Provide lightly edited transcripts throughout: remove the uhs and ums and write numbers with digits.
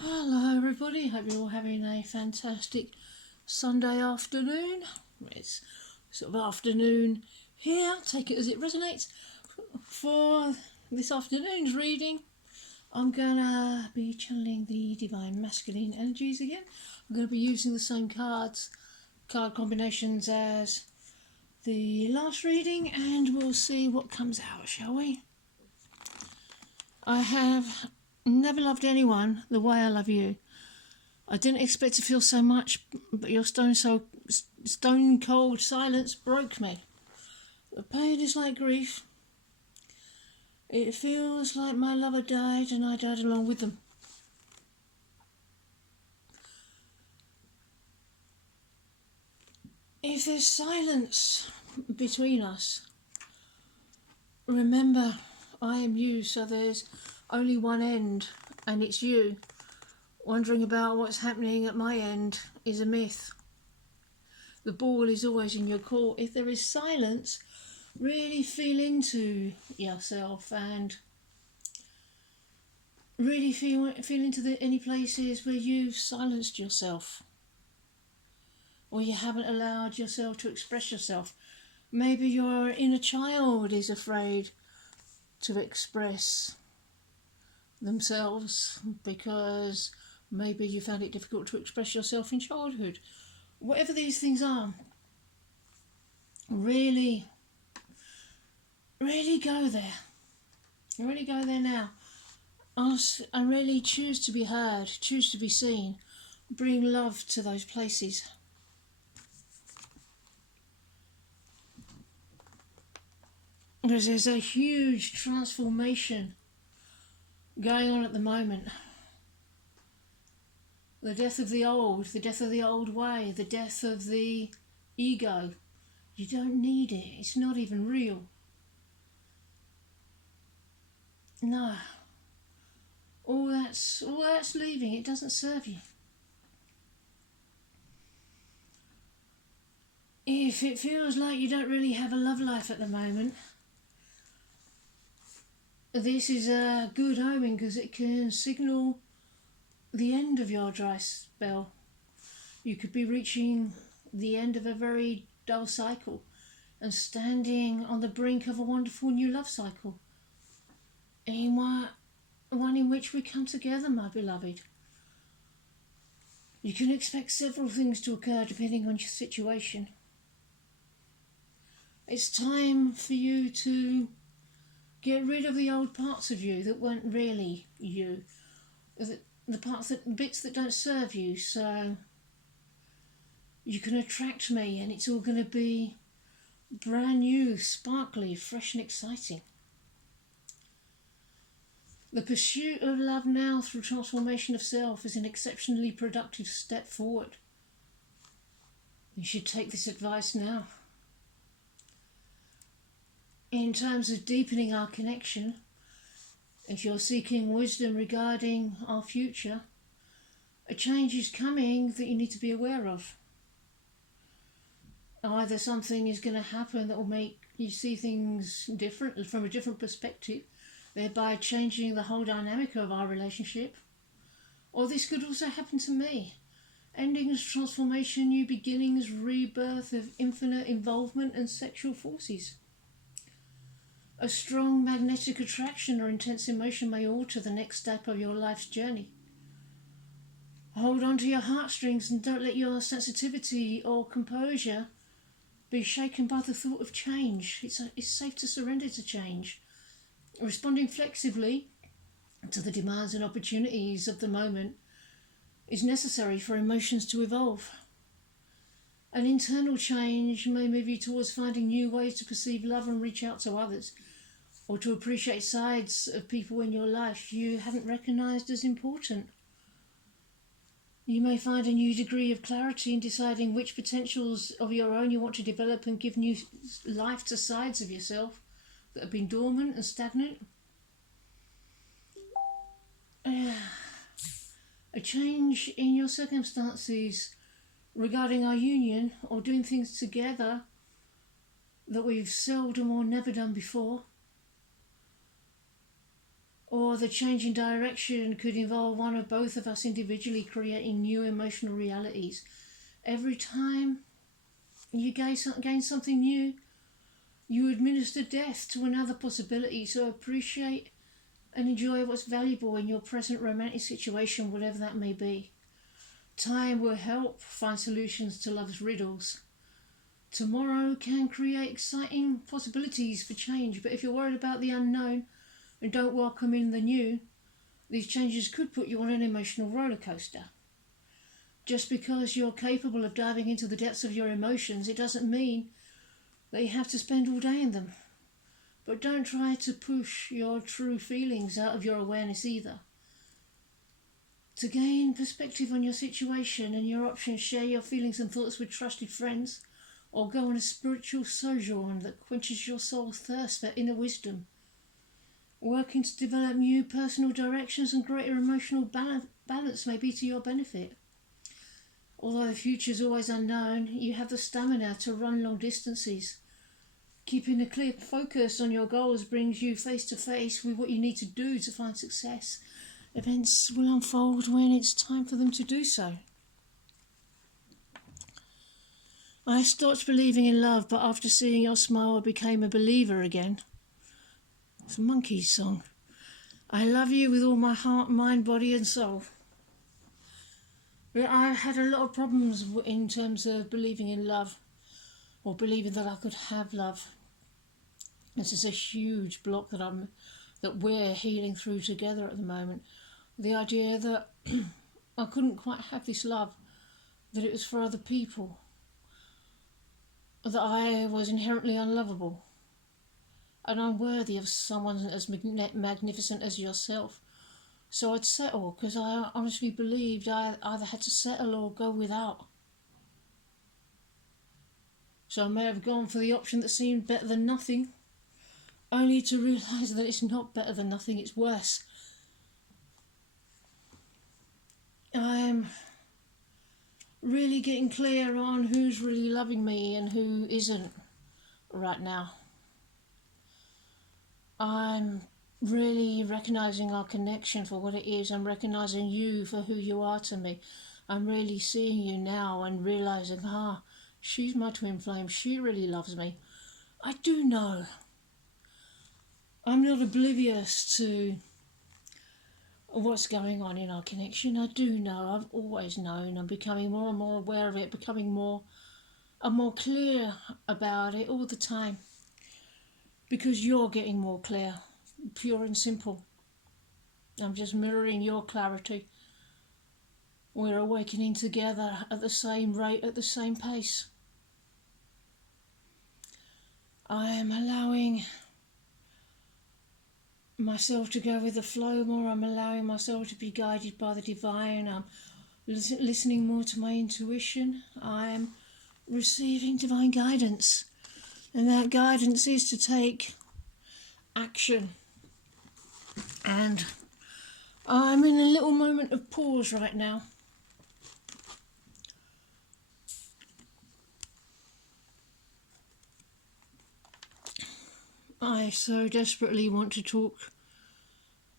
Hello everybody, hope you're all having a fantastic Sunday afternoon. It's sort of afternoon here, take it as it resonates. For this afternoon's reading, I'm gonna be channeling the divine masculine energies again. I'm gonna be using the same card combinations as the last reading, and we'll see what comes out, shall we? I have never loved anyone the way I love you. I didn't expect to feel so much, but your stone cold silence broke me. The pain is like grief. It feels like my lover died and I died along with them. If there's silence between us, remember I am you, so there's only one end, and it's you. Wondering about what's happening at my end is a myth. The ball is always in your court. If there is silence, really feel into yourself and really feel into any places where you've silenced yourself or you haven't allowed yourself to express yourself. Maybe your inner child is afraid to express themselves because maybe you found it difficult to express yourself in childhood. Whatever these things are, really go there. Really go there now. I really choose to be heard, choose to be seen. Bring love to those places. Because there's a huge transformation going on at the moment. The death of the old way, the death of the ego. You don't need it, it's not even real. No. All that's leaving, it doesn't serve you. If it feels like you don't really have a love life at the moment, this is a good omen because it can signal the end of your dry spell. You could be reaching the end of a very dull cycle and standing on the brink of a wonderful new love cycle. One in which we come together, my beloved. You can expect several things to occur depending on your situation. It's time for you to get rid of the old parts of you that weren't really you. The bits that don't serve you, so you can attract me and it's all going to be brand new, sparkly, fresh and exciting. The pursuit of love now through transformation of self is an exceptionally productive step forward. You should take this advice now. In terms of deepening our connection, if you're seeking wisdom regarding our future, a change is coming that you need to be aware of. Either something is going to happen that will make you see things different from a different perspective, thereby changing the whole dynamic of our relationship. Or this could also happen to me. Endings, transformation, new beginnings, rebirth of infinite involvement and sexual forces. A strong magnetic attraction or intense emotion may alter the next step of your life's journey. Hold on to your heartstrings and don't let your sensitivity or composure be shaken by the thought of change. It's safe to surrender to change. Responding flexibly to the demands and opportunities of the moment is necessary for emotions to evolve. An internal change may move you towards finding new ways to perceive love and reach out to others, or to appreciate sides of people in your life you hadn't recognised as important. You may find a new degree of clarity in deciding which potentials of your own you want to develop and give new life to sides of yourself that have been dormant and stagnant. A change in your circumstances regarding our union or doing things together that we've seldom or never done before Or the change in direction could involve one or both of us individually creating new emotional realities. Every time you gain something new, you administer death to another possibility. So appreciate and enjoy what's valuable in your present romantic situation, whatever that may be. Time will help find solutions to love's riddles. Tomorrow can create exciting possibilities for change, but if you're worried about the unknown and don't welcome in the new, these changes could put you on an emotional roller coaster. Just because you're capable of diving into the depths of your emotions, it doesn't mean that you have to spend all day in them. But don't try to push your true feelings out of your awareness either. To gain perspective on your situation and your options, share your feelings and thoughts with trusted friends, or go on a spiritual sojourn that quenches your soul's thirst for inner wisdom. Working to develop new personal directions and greater emotional balance may be to your benefit. Although the future is always unknown, you have the stamina to run long distances. Keeping a clear focus on your goals brings you face to face with what you need to do to find success. Events will unfold when it's time for them to do so. I stopped believing in love, but after seeing your smile I became a believer again. It's a Monkeys song. I love you with all my heart, mind, body and soul. I had a lot of problems in terms of believing in love, or believing that I could have love. This is a huge block that we're healing through together at the moment. The idea that I couldn't quite have this love, that it was for other people, that I was inherently unlovable and unworthy of someone as magnificent as yourself. So I'd settle because I honestly believed I either had to settle or go without. So I may have gone for the option that seemed better than nothing, only to realise that it's not better than nothing, it's worse. I'm really getting clear on who's really loving me and who isn't right now. I'm really recognising our connection for what it is. I'm recognising you for who you are to me. I'm really seeing you now and realising, she's my twin flame. She really loves me. I do know. I'm not oblivious to what's going on in our connection. I do know. I've always known. I'm becoming more and more aware of it, becoming more and more clear about it all the time. Because you're getting more clear, pure and simple. I'm just mirroring your clarity. We're awakening together at the same rate, at the same pace. I am allowing myself to go with the flow more. I'm allowing myself to be guided by the divine. I'm listening more to my intuition. I am receiving divine guidance. And that guidance is to take action. And I'm in a little moment of pause right now. I so desperately want to talk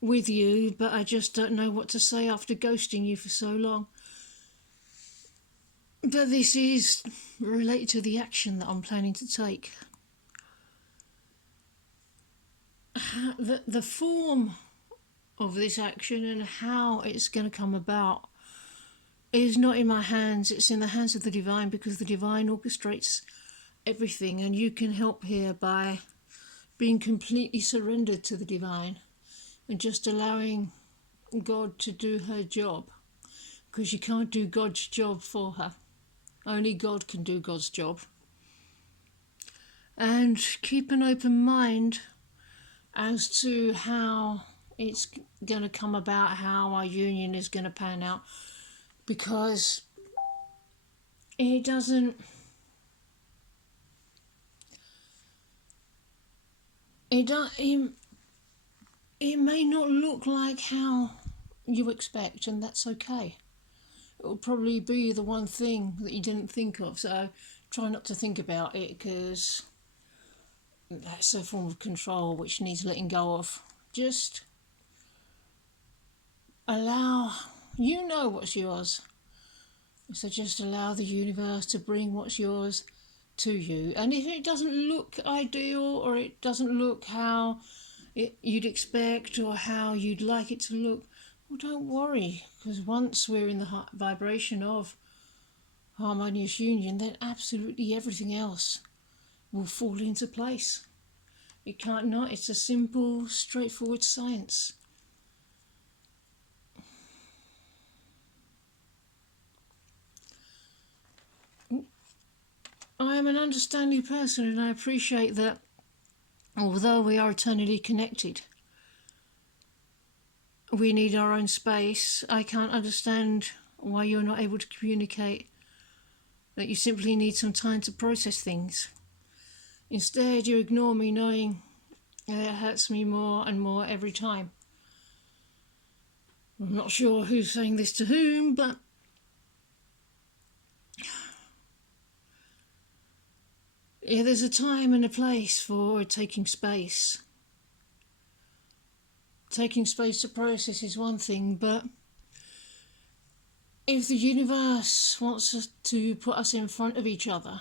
with you, but I just don't know what to say after ghosting you for so long. But this is related to the action that I'm planning to take. The form of this action and how it's going to come about is not in my hands, it's in the hands of the divine, because the divine orchestrates everything, and you can help here by being completely surrendered to the divine and just allowing God to do her job, because you can't do God's job for her. Only God can do God's job. And keep an open mind as to how it's going to come about, how our union is going to pan out, because it doesn't... It may not look like how you expect, and that's okay. It will probably be the one thing that you didn't think of, so try not to think about it, because that's a form of control which needs letting go of. Just allow, you know what's yours. So just allow the universe to bring what's yours to you. And if it doesn't look ideal, or it doesn't look how you'd expect or how you'd like it to look, well, don't worry, because once we're in the vibration of harmonious union, then absolutely everything else will fall into place. It can't not. It's a simple, straightforward science. I am an understanding person, and I appreciate that although we are eternally connected, we need our own space. I can't understand why you're not able to communicate that you simply need some time to process things. Instead, you ignore me, knowing it hurts me more and more every time. I'm not sure who's saying this to whom, but yeah, there's a time and a place for taking space. Taking space to process is one thing, but if the universe wants us to put us in front of each other,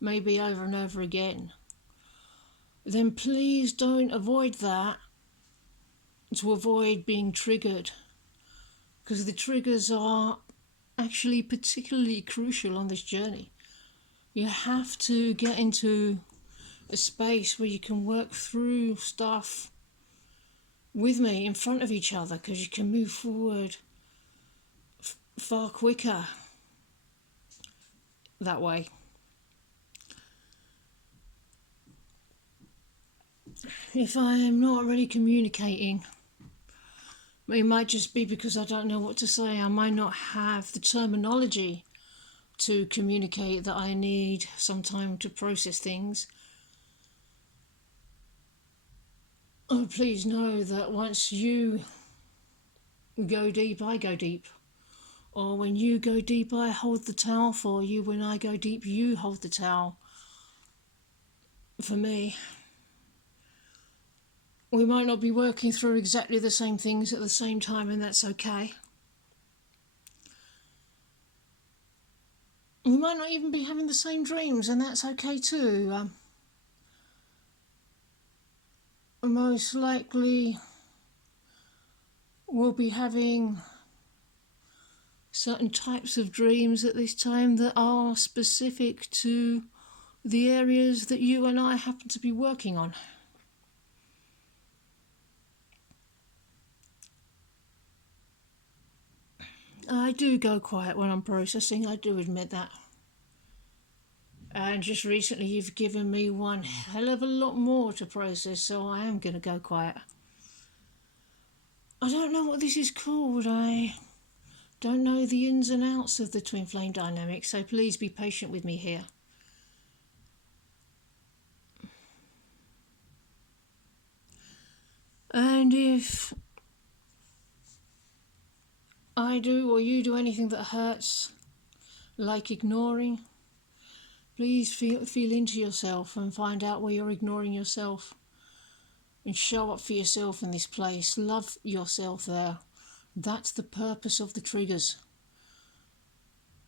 maybe over and over again, then please don't avoid that to avoid being triggered, because the triggers are actually particularly crucial on this journey. You have to get into a space where you can work through stuff with me in front of each other, because you can move forward far quicker that way. If I am not really communicating, it might just be because I don't know what to say. I might not have the terminology to communicate that I need some time to process things. Oh, please know that once you go deep, I go deep. Or when you go deep, I hold the towel for you. When I go deep, you hold the towel for me. We might not be working through exactly the same things at the same time, and that's okay. We might not even be having the same dreams, and that's okay too. Most likely we'll be having certain types of dreams at this time that are specific to the areas that you and I happen to be working on. I do go quiet when I'm processing, I do admit that. And just recently you've given me one hell of a lot more to process, so I am going to go quiet. I don't know what this is called. I don't know the ins and outs of the twin flame dynamic, so please be patient with me here. And if I do or you do anything that hurts, like ignoring, please feel into yourself and find out where you're ignoring yourself, and show up for yourself in this place. Love yourself there. That's the purpose of the triggers.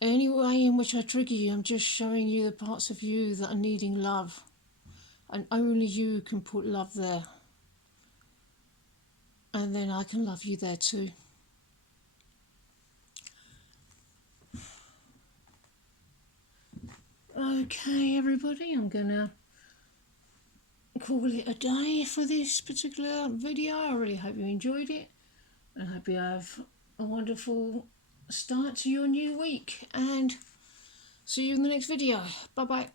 Any way in which I trigger you, I'm just showing you the parts of you that are needing love, and only you can put love there, and then I can love you there too. Okay, everybody, I'm gonna call it a day for this particular video. I really hope you enjoyed it. I hope you have a wonderful start to your new week, and see you in the next video. Bye bye.